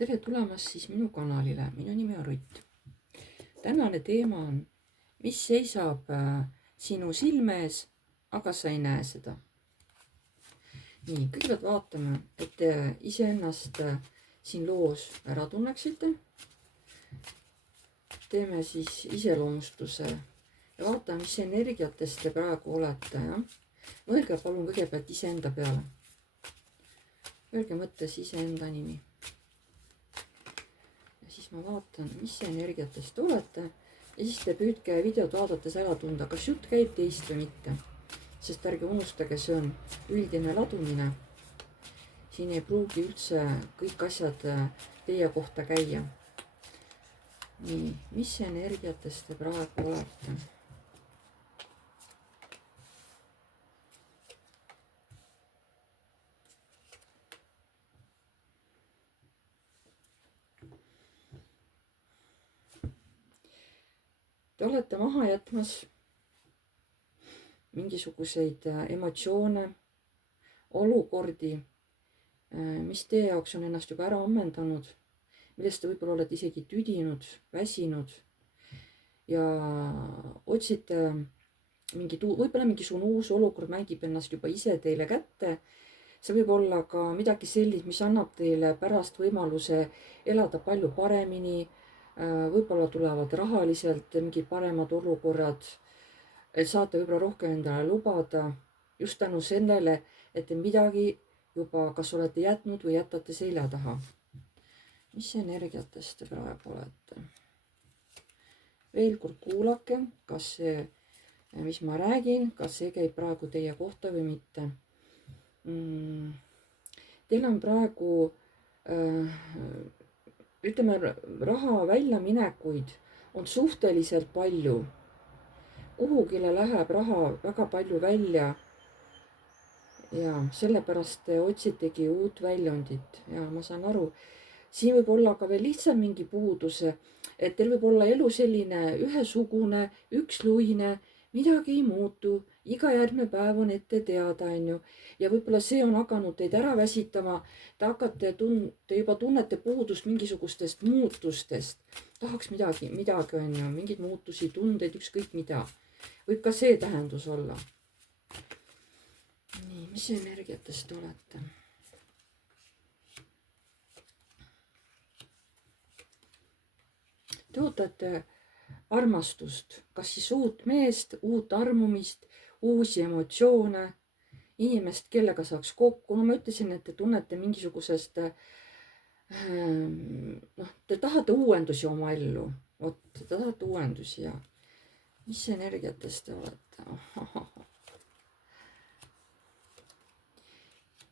Tere tulemast siis minu kanalile, minu nimi on Rutt. Tänane teema on, mis seisab sinu silme ees, aga sa ei näe seda. Nii, kõigepealt vaatame, et te iseennast siin loos ära tunneksite. Teeme siis iseloomustuse ja vaatame, mis energiatest te praegu olete. Mõelge palun kõigepealt iseenda peale. Öelge mõttes iseenda nimi. Siis ma vaatan, mis energiatest olete ja siis te püüdke videot vaadates ära tunda, kas jutt käib teist või mitte. Sest ärge unustage, see on üldine ladumine. Siin ei pruugi üldse kõik asjad teie kohta käia. Nii, mis energiatest te praegu olete? Te olete maha jätmas mingisuguseid emotsioone, olukordi, mis teie jaoks on ennast juba ära ammendanud, millest te võib-olla olete isegi tüdinud, väsinud ja otsite võib-olla mingisugune uus olukord mängib ennast juba ise teile kätte. See võib olla ka midagi sellist, mis annab teile pärast võimaluse elada palju paremini. Võib-olla tulevad rahaliselt mingid paremad olukorrad, saate võib-olla rohkem endale lubada just tänu sellele, et te midagi juba kas olete jätnud või jätate selja taha. Mis energiatest te praegu olete? Veel kord kuulake, kas see, mis ma räägin, kas see käib praegu teie kohta või mitte. Teil on praegu ütleme, raha väljaminekuid on suhteliselt palju. Kuhugile läheb raha väga palju välja. Ja sellepärast te otsitegi uut väljundit. Ja ma saan aru, siin võib olla ka veel lihtsalt mingi puuduse, et teil võib olla elu selline ühesugune, üksluine, midagi ei muutu, iga järgmine päev on ette teada, ja võib-olla see on hakanud teid ära väsitama. Te juba tunnete puudust mingisugustest muutustest. Tahaks midagi, mingeid muutusi, tundeid, ükskõik mida. Võib ka see tähendus olla. Nii, mis energiatest olete? Te ootate armastust, kas siis uut meest, uut armumist, uusi emotsioone, inimest, kellega saaks kokku. No ma ütlesin, et te tunnete mingisugusest, te tahate uuendusi oma ellu. Te tahate uuendusi ja mis energiatest te olete?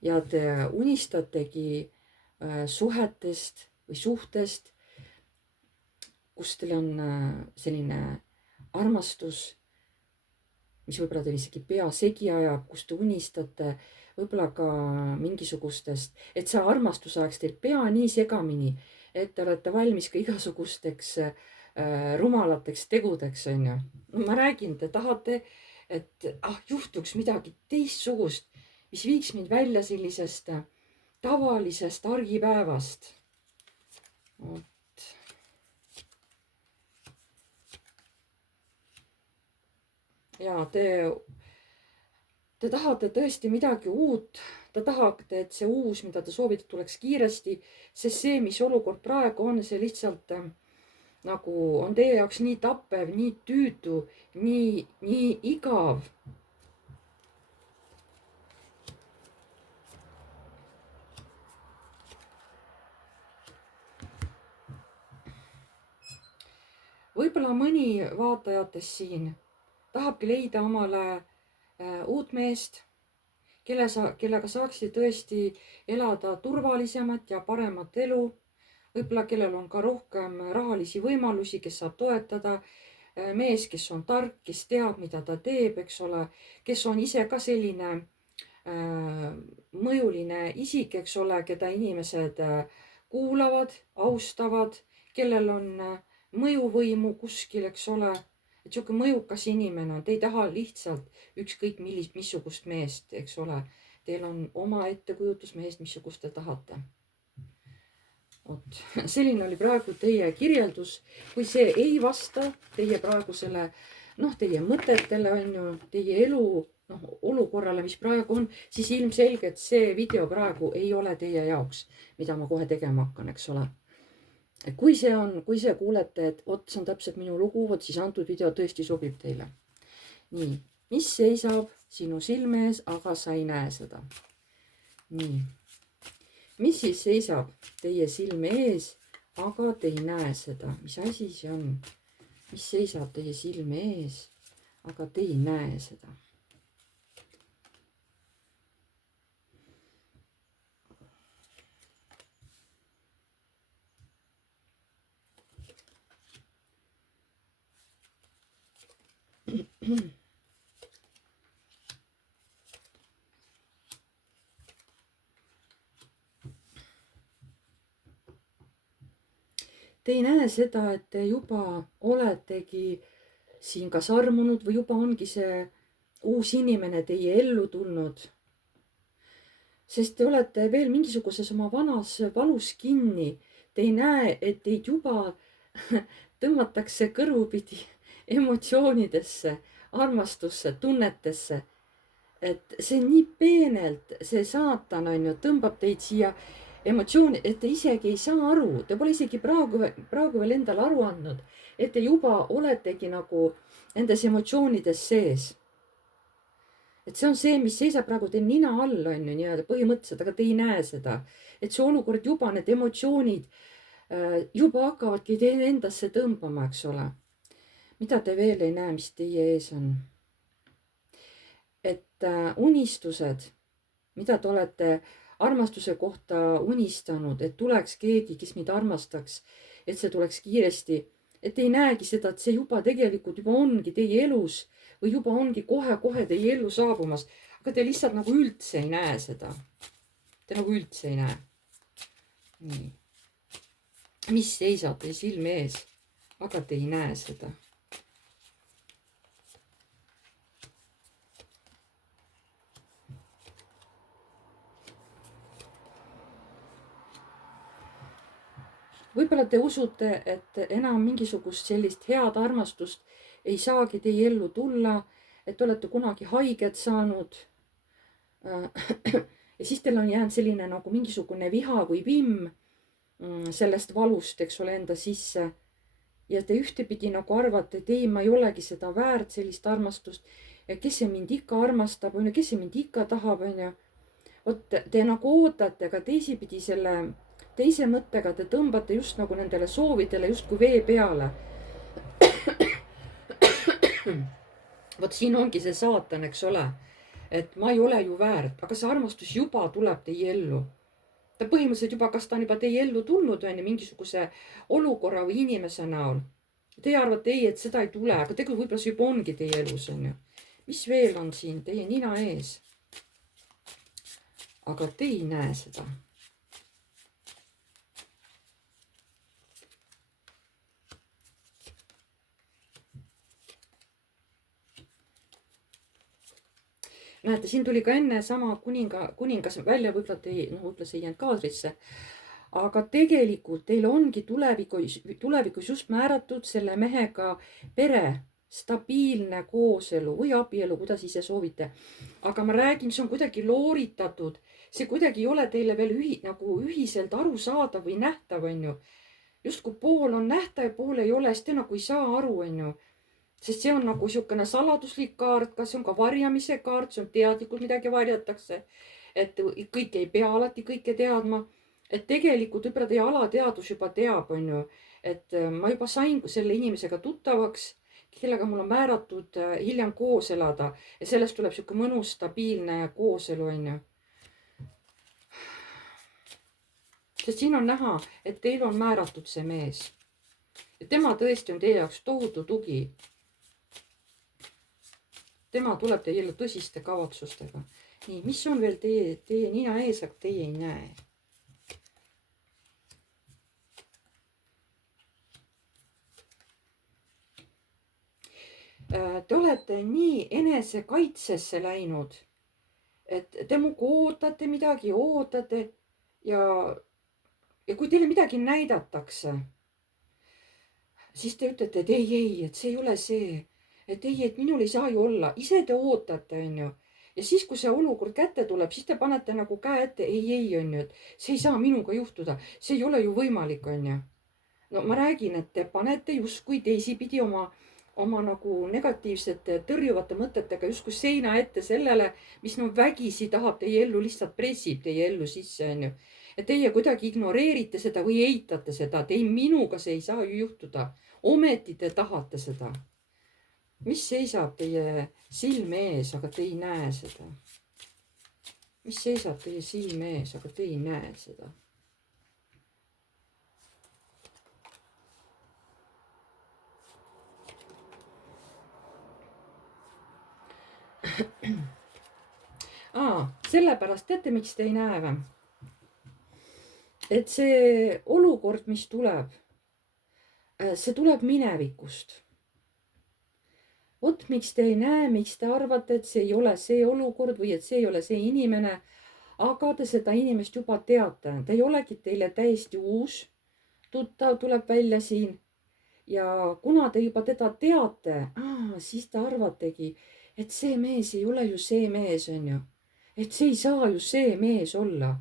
Ja te unistategi suhetest või suhtest, kus teil on selline armastus, mis võib-olla teil isegi pea segi ajab, kus te unistate võib-olla ka mingisugustest, et see armastus ajaks teil pea nii segamini, et te olete valmis ka igasugusteks rumalateks tegudeks, on ju. Ma räägin, te tahate, et juhtuks midagi teistsugust, mis viiks mind välja sellisest tavalisest argipäevast. Ja te tahate tõesti midagi uut. Te tahate, et see uus, mida te soovite, tuleks kiiresti, sest see, mis olukord praegu on, see lihtsalt nagu on teie jaoks nii tappev, nii tüütu, nii igav. Võib-olla mõni vaatajatest siin tahabki leida omale uut meest, kellega saaksid tõesti elada turvalisemat ja paremat elu. Võib-olla kellel on ka rohkem rahalisi võimalusi, kes saab toetada. Mees, kes on tark, kes teab, mida ta teeb, eks ole, kes on ise ka selline mõjuline isik, eks ole, keda inimesed kuulavad, austavad, kellel on mõjuvõimu kuskil, eks ole. Et siuke mõjukas inimene on, te ei taha lihtsalt ükskõik missugust meest, eks ole. Teil on oma ettekujutus meest, missugust te tahate. Vot, selline oli praegu teie kirjeldus. Kui see ei vasta teie praegusele, teie mõtetele on ju, teie elu olukorrale, mis praegu on, siis ilmselgelt see video praegu ei ole teie jaoks, mida ma kohe tegema hakkan, eks ole. Kui see kuulete, et vot, see on täpselt minu lugu, vot siis antud video tõesti sobib teile. Nii, mis seisab sinu silme ees, aga sa ei näe seda. Nii, mis siis seisab teie silme ees, aga te ei näe seda. Mis asi see on? Mis seisab teie silme ees, aga te ei näe seda? Te ei näe seda, et te juba oletegi siin kas armunud või juba ongi see uus inimene teie ellu tulnud. Sest te olete veel mingisuguses oma vanas valus kinni. Te ei näe, et teid juba tõmmatakse kõrvupidi emotsioonidesse, armastusse, tunnetesse. Et see nii peenelt, see saatan on ju, tõmbab teid siia emotsiooni, et te isegi ei saa aru, te pole isegi praegu veel endale aru andnud, et te juba oletegi nagu nendes emotsioonides sees. Et see on see, mis seisab praegu teil nina all, on ju nii-öelda põhimõtteliselt, aga te ei näe seda. Et see olukord juba, need emotsioonid juba hakkavadki teile endasse tõmbama, eks ole. Mida te veel ei näe, mis teie ees on? Et unistused, mida te olete armastuse kohta unistanud, et tuleks keegi, kes mind armastaks, et see tuleks kiiresti, et te ei näegi seda, et see juba tegelikult juba ongi teie elus või juba ongi kohe-kohe teie ellu saabumas, aga te lihtsalt nagu üldse ei näe seda. Te nagu üldse ei näe. Nii. Mis seisab teie silme ees, aga te ei näe seda. Võib-olla te usute, et enam mingisugust sellist head armastust ei saagi teie ellu tulla, et olete kunagi haiget saanud. Ja siis teil on jäänud selline nagu mingisugune viha või vimm sellest valust, eks ole, enda sisse. Ja te ühtepidi nagu arvate, et ei, ma ei olegi seda väärt, sellist armastust. Ja kes see mind ikka armastab, on ju, kes see mind ikka tahab, on ju. Vot te nagu ootate, aga teisipidi selle teise mõttega te tõmbate just nagu nendele soovidele justkui vee peale. Vot siin ongi see saatan, eks ole. Et ma ei ole ju väärt, aga see armastus juba tuleb teie ellu. Ta põhimõtteliselt juba, kas ta on juba teie ellu tulnud, on ju, mingisuguse olukorra või inimese näol. Teie arvate ei, et seda ei tule, aga tegelikult võib-olla see juba ongi teie elus, on ju. Mis veel on siin teie nina ees? Aga te ei näe seda. Näete, siin tuli ka enne sama kuningas välja, võib-olla see ei jäänud kaadrisse. Aga tegelikult teil ongi tulevikus just määratud selle mehega pere, stabiilne kooselu või abielu, kuidas ise soovite. Aga ma räägin, see on kuidagi looritatud. See kuidagi ei ole teile veel nagu ühiselt arusaadav või nähtav, on ju. Just kui pool on nähtav ja pool ei ole, siis te nagu ei saa aru, on ju. Sest see on nagu siukene saladuslik kaart, kas see on ka varjamise kaart, see on teadlikult midagi varjatakse. Et kõik ei pea alati kõike teadma. Et tegelikult võib-olla teie alateadus juba teab, on ju. Et ma juba sain selle inimesega tuttavaks, kellega mul on määratud hiljem koos elada. Ja sellest tuleb siuke mõnus, stabiilne kooselu, on ju. Sest siin on näha, et teil on määratud see mees. Ja tema tõesti on teie jaoks tohutu tugi. Tema tuleb teie ellu tõsiste kavatsustega. Nii, mis on veel teie nina ees, aga teie ei näe? Te olete nii enesekaitsesse läinud, et te muidugi ootate midagi, ootate ja ja kui teile midagi näidatakse, siis te ütlete, et ei, et see ei ole see, et ei, et minul ei saa ju olla, ise te ootate, onju. ja siis, kui see olukord kätte tuleb, siis te panete nagu käe ette, ei, onju, et see ei saa minuga juhtuda, see ei ole ju võimalik, onju. no ma räägin, et te panete justkui teisipidi oma nagu negatiivsete tõrjuvate mõtetega justkui seina ette sellele, mis no vägisi tahab teie ellu, lihtsalt pressib teie ellu sisse, onju. et teie kuidagi ignoreerite seda või eitate seda, et ei, minuga see ei saa ju juhtuda. ometi te tahate seda. mis seisab teie silme ees, aga te ei näe seda? mis seisab teie silme ees, aga te ei näe seda? sellepärast, teate, miks te ei näe või? et see olukord, mis tuleb, see tuleb minevikust. vot miks te ei näe, miks te arvate, et see ei ole see olukord või et see ei ole see inimene, aga te seda inimest juba teate, ta ei olegi teile täiesti uus. tuttav tuleb välja siin ja kuna te juba teda teate, siis te arvategi, et see mees ei ole ju see mees, onju. et see ei saa ju see mees olla.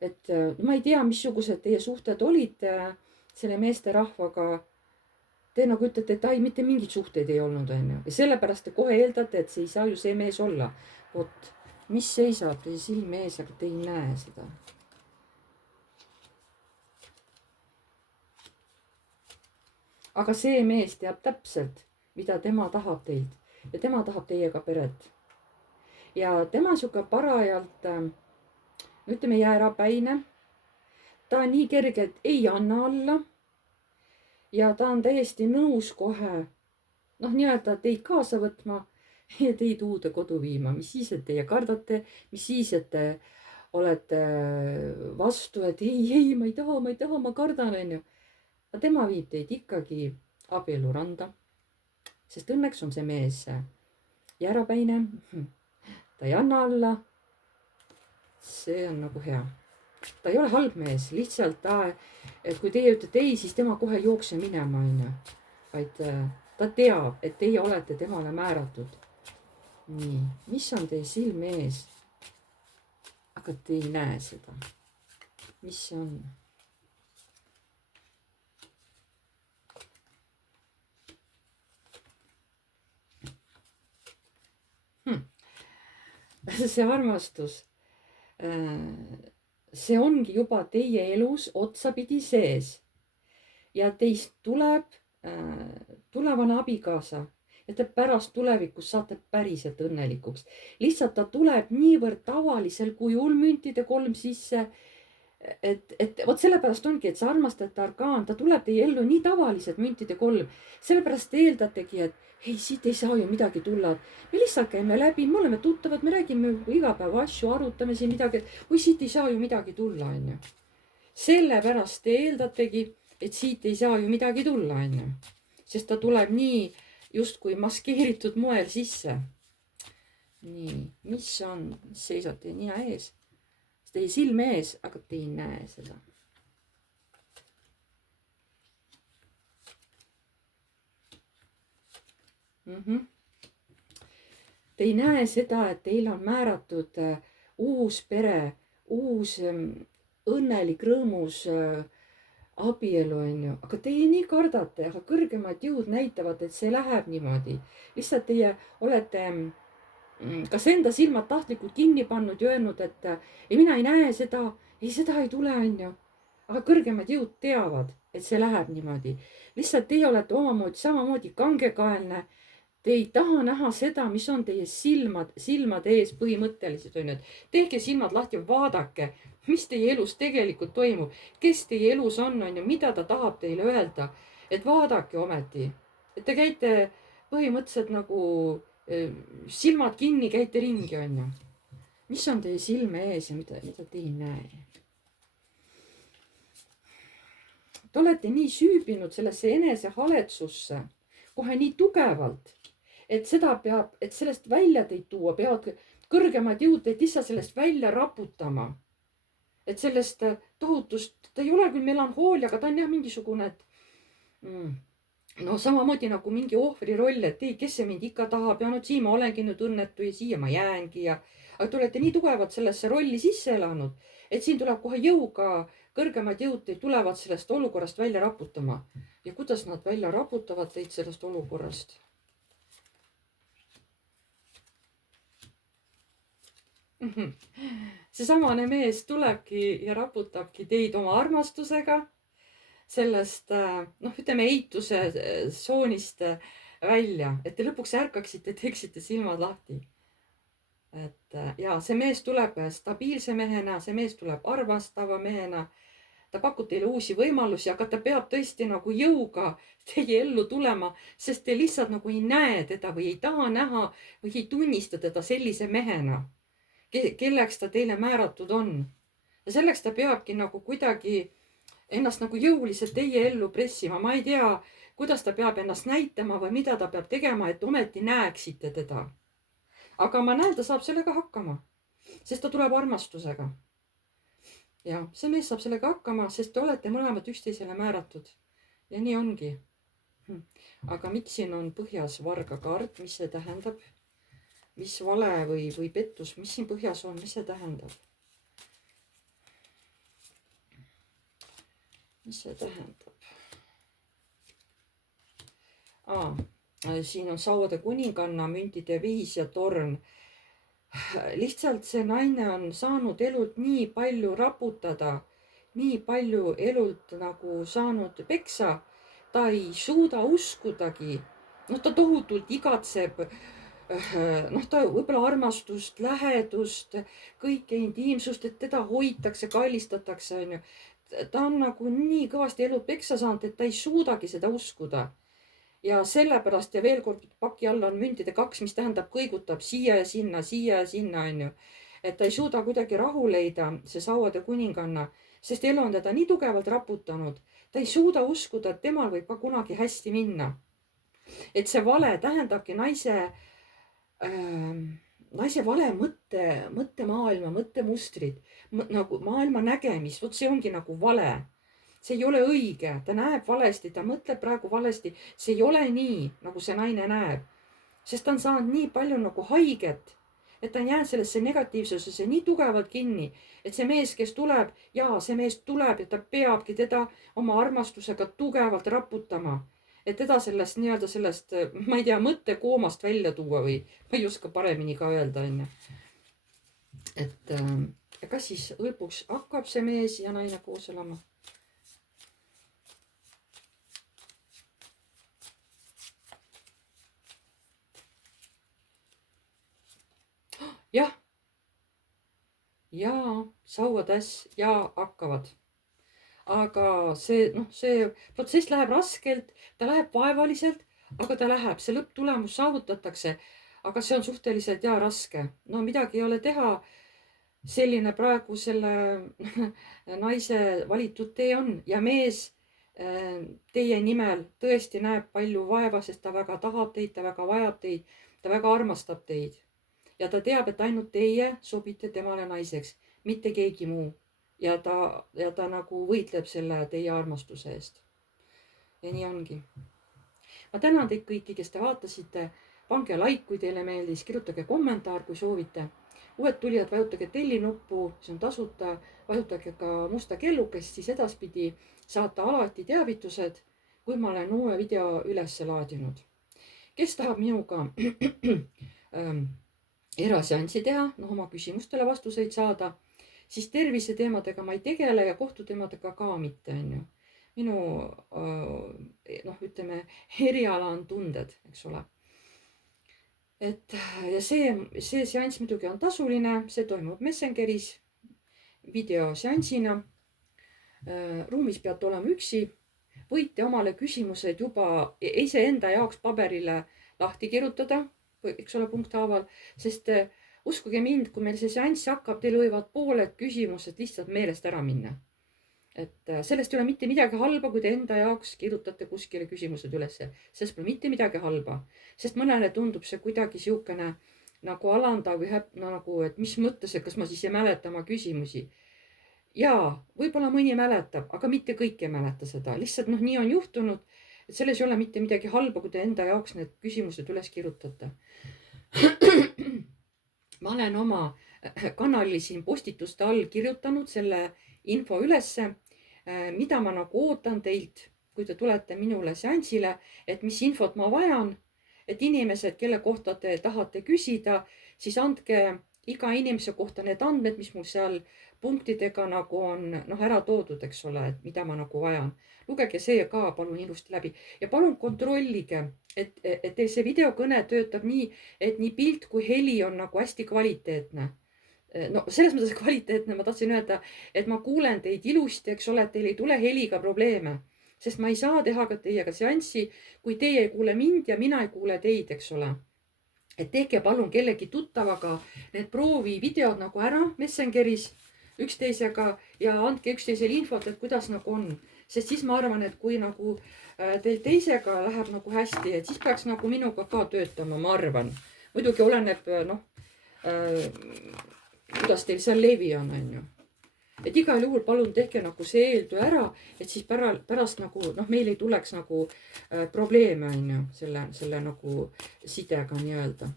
et ma ei tea, missugused teie suhted olid selle meesterahvaga. Te nagu ütlete, et ai, mitte mingeid suhteid ei olnud, onju. ja sellepärast te kohe eeldate, et see ei saa ju see mees olla. vot, mis seisab teie silme ees, aga te ei näe seda. aga see mees teab täpselt, mida tema tahab teilt ja tema tahab teiega peret. ja tema sihuke parajalt, ütleme, jäärapäine. ta nii kergelt ei anna alla. ja ta on täiesti nõus kohe nii-öelda teid kaasa võtma ja teid uude kodu viima. mis siis, et teie kardate, mis siis, et te olete vastu, et ei, ma ei taha, ma kardan, onju. aga tema viib teid ikkagi abieluranda. sest õnneks on see mees jäärapäine. ta ei anna alla. see on nagu hea. ta ei ole halb mees, lihtsalt et kui teie ütlete ei, siis tema kohe ei jookse minema, onju. vaid ta teab, et teie olete temale määratud. nii, mis on teie silme ees? aga te ei näe seda. mis see on? see armastus, see ongi juba teie elus otsapidi sees. ja teist tuleb tulevane abikaasa ja te pärast tulevikus saate päriselt õnnelikuks. lihtsalt ta tuleb niivõrd tavalisel kujul, müntide 3 sisse. et vot sellepärast ongi, et see armastajate arkaan, ta tuleb teie ellu nii tavaliselt, müntide 3. sellepärast te eeldategi, et ei, siit ei saa ju midagi tulla. me lihtsalt käime läbi, me oleme tuttavad, me räägime iga päev asju, arutame siin midagi, et oi, siit ei saa ju midagi tulla, onju. sellepärast te eeldategi, et siit ei saa ju midagi tulla, onju. sest ta tuleb nii justkui maskeeritud moel sisse. nii, mis on, mis seisab teie nina ees? Teie silme ees, aga te ei näe seda. Te ei näe seda, et teil on määratud uus pere, uus õnnelik, rõõmus abielu, onju. aga teie nii kardate, aga kõrgemad jõud näitavad, et see läheb niimoodi. lihtsalt teie olete kas enda silmad tahtlikult kinni pannud ja öelnud, et ei, mina ei näe seda, ei, seda ei tule, onju. aga kõrgemad jõud teavad, et see läheb niimoodi. lihtsalt teie olete omamoodi samamoodi kangekaelne. Te ei taha näha seda, mis on teie silmade ees põhimõtteliselt, onju. et tehke silmad lahti, vaadake, mis teie elus tegelikult toimub, kes teie elus on, onju, mida ta tahab teile öelda. et vaadake ometi, et te käite põhimõtteliselt nagu silmad kinni, käite ringi, onju. mis on teie silme ees ja mida te ei näe? Te olete nii süübinud sellesse enesehaletsusse kohe nii tugevalt, et sellest välja teid tuua, peavad kõrgemad jõud teid lihtsalt sellest välja raputama. et sellest tohutust, ta ei ole küll melanhoolia, aga ta on jah mingisugune, et no samamoodi nagu mingi ohvri roll, et ei, kes see mind ikka tahab ja no siin ma olengi nüüd õnnetu ja siia ma jäängi ja. aga te olete nii tugevalt sellesse rolli sisse elanud, et siin tuleb kohe jõuga, kõrgemad jõud teid tulevad sellest olukorrast välja raputama. ja kuidas nad välja raputavad teid sellest olukorrast? seesamane mees tulebki ja raputabki teid oma armastusega sellest, noh, ütleme eituse tsoonist välja, et te lõpuks ärkaksite, teeksite silmad lahti. et ja see mees tuleb stabiilse mehena, see mees tuleb armastava mehena. ta pakub teile uusi võimalusi, aga ta peab tõesti nagu jõuga teie ellu tulema, sest te lihtsalt nagu ei näe teda või ei taha näha või ei tunnista teda sellise mehena, kelleks ta teile määratud on. ja selleks ta peabki nagu kuidagi ennast nagu jõuliselt teie ellu pressima. ma ei tea, kuidas ta peab ennast näitama või mida ta peab tegema, et ometi näeksite teda. aga ma näen, ta saab sellega hakkama, sest ta tuleb armastusega. ja see mees saab sellega hakkama, sest te olete mõlemad üksteisele määratud. ja nii ongi. aga miks siin on põhjas vargakaart, mis see tähendab? mis vale või pettus, mis siin põhjas on, mis see tähendab? mis see tähendab? Siin on sauade kuninganna, müntide 5 ja torn. lihtsalt see naine on saanud elult nii palju raputada, nii palju elult nagu saanud peksa. ta ei suuda uskudagi. noh, ta tohutult igatseb. noh, ta võib-olla armastust, lähedust, kõike intiimsust, et teda hoitakse, kallistatakse, onju. ta on nagu nii kõvasti elud peksa saanud, et ta ei suudagi seda uskuda. ja sellepärast ja veel kord paki all on müntide 2, mis tähendab kõigutab siia ja sinna, onju. et ta ei suuda kuidagi rahu leida, see sauade kuninganna, sest elu on teda nii tugevalt raputanud. ta ei suuda uskuda, et temal võib ka kunagi hästi minna. et see vale tähendabki naise vale mõttemaailma, mõttemustrid, nagu maailma nägemist. vot see ongi nagu vale. see ei ole õige, ta näeb valesti, ta mõtleb praegu valesti. see ei ole nii, nagu see naine näeb. sest ta on saanud nii palju nagu haiget, et ta on jäänud sellesse negatiivsusesse nii tugevalt kinni, et see mees, kes tuleb, see mees tuleb ja ta peabki teda oma armastusega tugevalt raputama. et teda sellest nii-öelda sellest, ma ei tea, mõttekoomast välja tuua või ma ei oska paremini ka öelda, onju. et kas siis lõpuks hakkab see mees ja naine koos elama? jah. ja sauatäss ja hakkavad. aga see protsess läheb raskelt, ta läheb vaevaliselt, aga ta läheb, see lõpptulemus saavutatakse. aga see on suhteliselt raske. no midagi ei ole teha. selline praegu selle naise valitud tee on ja mees teie nimel tõesti näeb palju vaeva, sest ta väga tahab teid, ta väga vajab teid, ta väga armastab teid. ja ta teab, et ainult teie sobite temale naiseks, mitte keegi muu. ja ta nagu võitleb selle teie armastuse eest. ja nii ongi. ma tänan teid kõiki, kes te vaatasite. pange like, kui teile meeldis, kirjutage kommentaar, kui soovite. uued tulijad, vajutage telli nuppu, see on tasuta. vajutage ka musta kellukest, siis edaspidi saate alati teavitused, kui ma olen uue video üles laadinud. kes tahab minuga eraseanssi teha, oma küsimustele vastuseid saada, siis terviseteemadega ma ei tegele ja kohtuteemadega ka mitte, onju. minu ütleme, eriala on tunded, eks ole. et ja see seanss muidugi on tasuline, see toimub Messengeris videoseansina. ruumis peate olema üksi. võite omale küsimused juba iseenda jaoks paberile lahti kirjutada, eks ole, punkthaaval, sest uskuge mind, kui meil see seanss hakkab, teil võivad pooled küsimused lihtsalt meelest ära minna. et sellest ei ole mitte midagi halba, kui te enda jaoks kirjutate kuskile küsimused ülesse. sellest pole mitte midagi halba, sest mõnele tundub see kuidagi siukene nagu alandav või nagu, et mis mõttes, et kas ma siis ei mäleta oma küsimusi. jaa, võib-olla mõni mäletab, aga mitte kõik ei mäleta seda. Lihtsalt nii on juhtunud, et selles ei ole mitte midagi halba, kui te enda jaoks need küsimused üles kirjutate. Ma olen oma kanali siin postituste all kirjutanud selle info ülesse, mida ma nagu ootan teilt, kui te tulete minule seansile, et mis infot ma vajan, et inimesed, kelle kohta te tahate küsida, siis andke iga inimese kohta need andmed, mis mul seal punktidega nagu on ära toodud, eks ole, et mida ma nagu vajan. Lugege see ka palun ilusti läbi ja palun kontrollige, et teil see videokõne töötab nii, et nii pilt kui heli on nagu hästi kvaliteetne. No selles mõttes kvaliteetne, ma tahtsin öelda, et ma kuulen teid ilusti, eks ole, et teil ei tule heliga probleeme, sest ma ei saa teha ka teiega seanssi, kui teie ei kuule mind ja mina ei kuule teid, eks ole. Et tehke palun kellegi tuttavaga need proovivideod nagu ära Messengeris üksteisega ja andke üksteisele infot, et kuidas nagu on. Sest siis ma arvan, et kui nagu teil teisega läheb nagu hästi, et siis peaks nagu minuga ka töötama, ma arvan. Muidugi oleneb, kuidas teil seal levi on ju. Et igal juhul palun tehke nagu see eeltöö ära, et siis pärast nagu meil ei tuleks nagu probleeme on ju selle nagu sidega nii-öelda.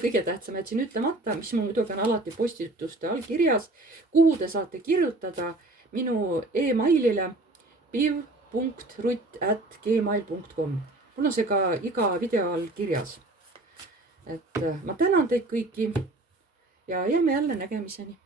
Kõige tähtsam jätsin ütlemata, mis mul muidugi on alati postituste all kirjas, kuhu te saate kirjutada minu emailile piv.rutt@gmail.com. Mul on see ka iga video all kirjas. Et ma tänan teid kõiki ja jääme jälle nägemiseni.